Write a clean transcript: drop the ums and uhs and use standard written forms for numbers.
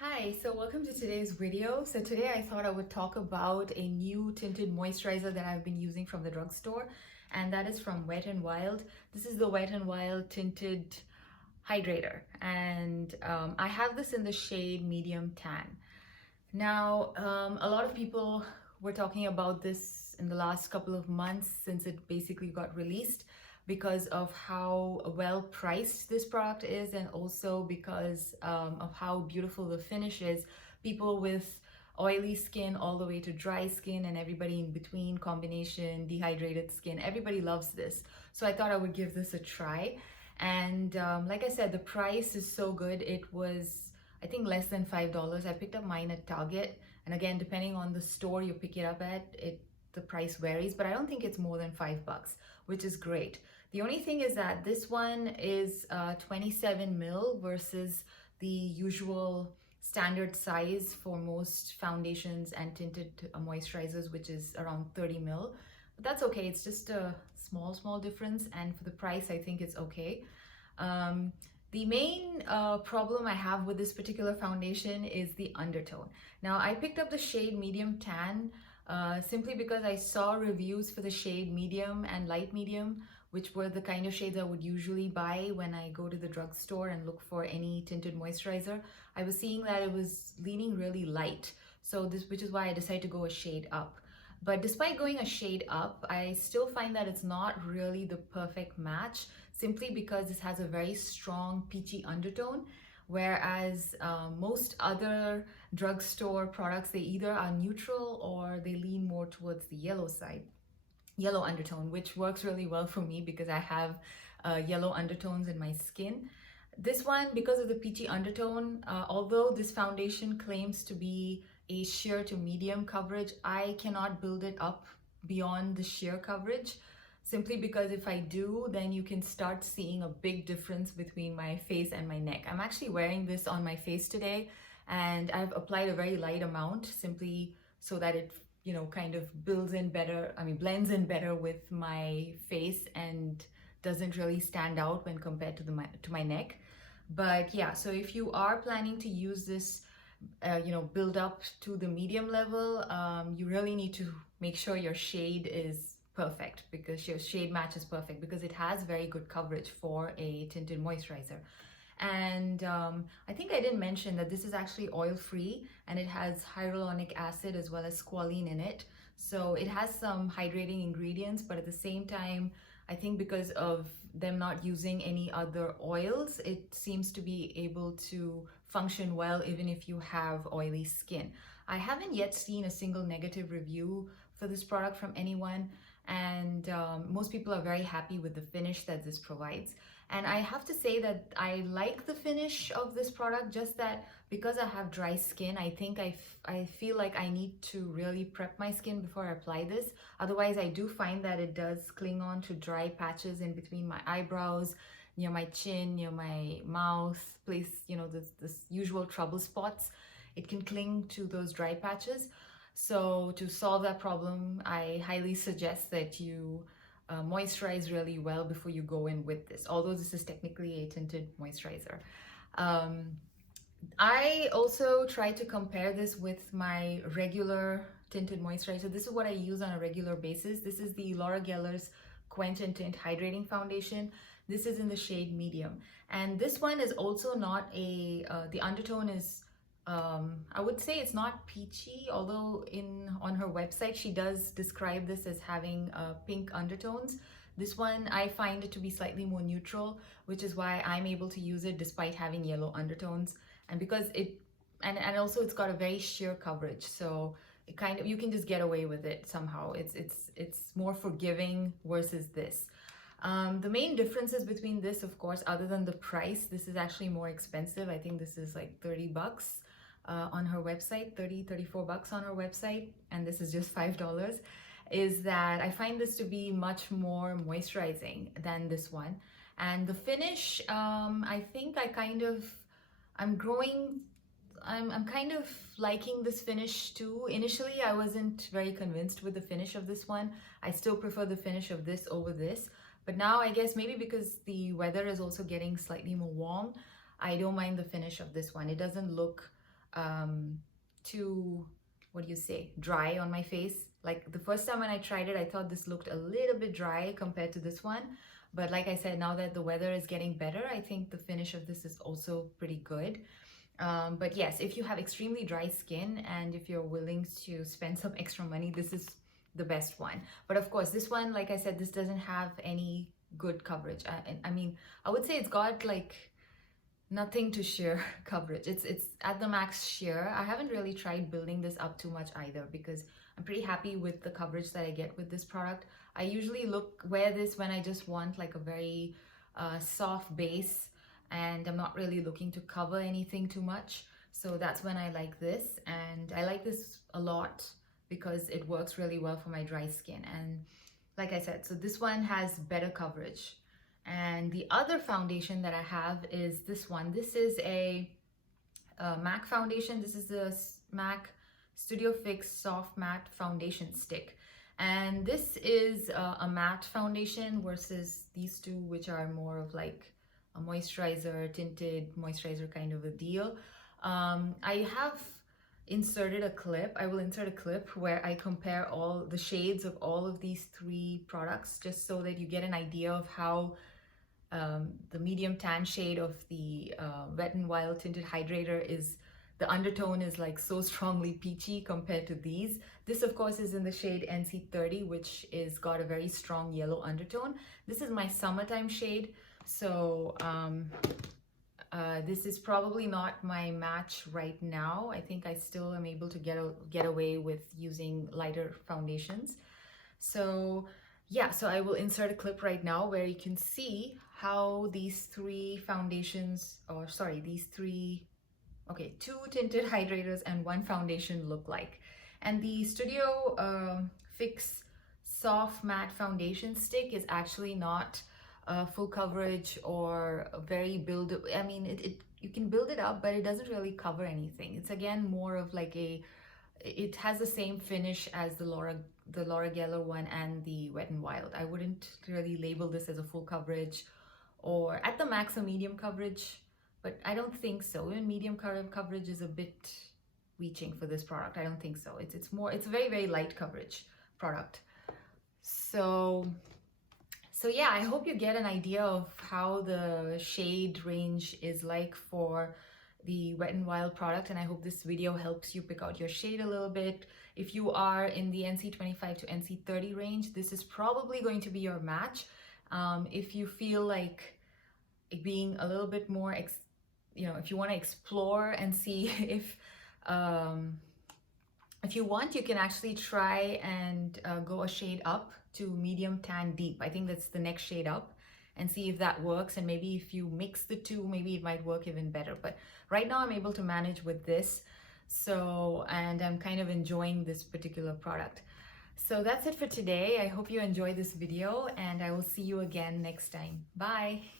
Hi, so welcome to today's video. So today I thought I would talk about a new tinted moisturizer that I've been using from the drugstore, and that is from Wet n Wild. This is the Wet n Wild Tinted Hydrator, and I have this in the shade medium tan. Now, a lot of people were talking about this in the last couple of months since it basically got released because of how well priced this product is, and also because of how beautiful the finish is. People with oily skin all the way to dry skin and everybody in between, combination, dehydrated skin, everybody loves this. So I thought I would give this a try. And like I said, the price is so good. It was, I think, less than $5. I picked up mine at Target. And again, depending on the store you pick it up at, the price varies, but I don't think it's more than $5, which is great. The only thing is that this one is 27 mil versus the usual standard size for most foundations and tinted moisturizers, which is around 30 mil. But that's okay. It's just a small difference, and for the price, I think it's okay. The main problem I have with this particular foundation is the undertone. Now, I picked up the shade medium tan simply because I saw reviews for the shade medium and light medium, which were the kind of shades I would usually buy when I go to the drugstore and look for any tinted moisturizer. I was seeing that it was leaning really light, which is why I decided to go a shade up. But despite going a shade up, I still find that it's not really the perfect match, simply because this has a very strong peachy undertone, whereas most other drugstore products, they either are neutral or they lean more towards the yellow side, yellow undertone, which works really well for me because I have yellow undertones in my skin. This one, because of the peachy undertone, although this foundation claims to be a sheer to medium coverage, I cannot build it up beyond the sheer coverage, simply because if I do, then you can start seeing a big difference between my face and my neck. I'm actually wearing this on my face today, and I've applied a very light amount simply so that it kind of blends in better with my face and doesn't really stand out when compared to my neck. But yeah, so if you are planning to use this build up to the medium level, you really need to make sure your shade is perfect, because your shade match is perfect, because it has very good coverage for a tinted moisturizer. And I think I didn't mention that this is actually oil free, and it has hyaluronic acid as well as squalene in it. So it has some hydrating ingredients, but at the same time, I think because of them not using any other oils, it seems to be able to function well even if you have oily skin. I haven't yet seen a single negative review for this product from anyone, and most people are very happy with the finish that this provides. And I have to say that I like the finish of this product, just that because I have dry skin, I think I feel like I need to really prep my skin before I apply this. Otherwise, I do find that it does cling on to dry patches in between my eyebrows, near my chin, near my mouth, this usual trouble spots. It can cling to those dry patches. So to solve that problem, I highly suggest that you moisturize really well before you go in with this, although this is technically a tinted moisturizer. I also try to compare this with my regular tinted moisturizer. This is what I use on a regular basis. This is the Laura Geller's Quench and Tint Hydrating Foundation. This is in the shade medium. And this one is also not the undertone is, I would say it's not peachy, although on her website she does describe this as having pink undertones. This one I find it to be slightly more neutral, which is why I'm able to use it despite having yellow undertones. And because and also it's got a very sheer coverage, so it kind of, you can just get away with it somehow. It's more forgiving versus this. The main differences between this, of course, other than the price, this is actually more expensive. I think this is like $30 on her website, $34 on her website, and this is just $5, is that I find this to be much more moisturizing than this one. And the finish, I think I'm kind of liking this finish too. Initially, I wasn't very convinced with the finish of this one. I still prefer the finish of this over this. But now, I guess maybe because the weather is also getting slightly more warm, I don't mind the finish of this one. It doesn't look too, what do you say, dry on my face. Like the first time when I tried it, I thought this looked a little bit dry compared to this one. But like I said, now that the weather is getting better, I think the finish of this is also pretty good. But yes, if you have extremely dry skin and if you're willing to spend some extra money, this is the best one. But of course, this one, like I said, this doesn't have any good coverage. I mean, I would say it's got like nothing to sheer coverage. It's at the max sheer. I haven't really tried building this up too much either because I'm pretty happy with the coverage that I get with this product. I usually wear this when I just want like a very soft base and I'm not really looking to cover anything too much. So that's when I like this, and I like this a lot because it works really well for my dry skin. And like I said, so this one has better coverage. And the other foundation that I have is this one. This is a MAC foundation. This is the MAC Studio Fix Soft Matte Foundation Stick. And this is a matte foundation versus these two, which are more of like a moisturizer, tinted moisturizer kind of a deal. I have inserted a clip. I will insert a clip where I compare all the shades of all of these three products, just so that you get an idea of how the medium tan shade of the Wet n Wild Tinted Hydrator the undertone is like so strongly peachy compared to these. This of course is in the shade NC30, which is got a very strong yellow undertone. This is my summertime shade, so this is probably not my match right now. I think I still am able to get away with using lighter foundations. So yeah, so I will insert a clip right now where you can see how these three foundations, or sorry, two tinted hydrators and one foundation look like. And the Studio Fix Soft Matte Foundation Stick is actually not full coverage or very I mean, you can build it up, but it doesn't really cover anything. It's again more of like it has the same finish as the Laura Geller one and the Wet n Wild. I wouldn't really label this as a full coverage or at the max a medium coverage, but I don't think so. Even medium coverage is a bit reaching for this product. I don't think so. It's a very, very light coverage product. So yeah, I hope you get an idea of how the shade range is like for the Wet n Wild product, and I hope this video helps you pick out your shade a little bit. If you are in the NC25 to NC30 range, this is probably going to be your match. If you feel like being a little bit more, if you want to explore and see if you want, you can actually try and go a shade up to medium tan deep. I think that's the next shade up, and see if that works. And maybe if you mix the two, maybe it might work even better. But right now I'm able to manage with this. And I'm kind of enjoying this particular product. So that's it for today. I hope you enjoyed this video, and I will see you again next time. Bye.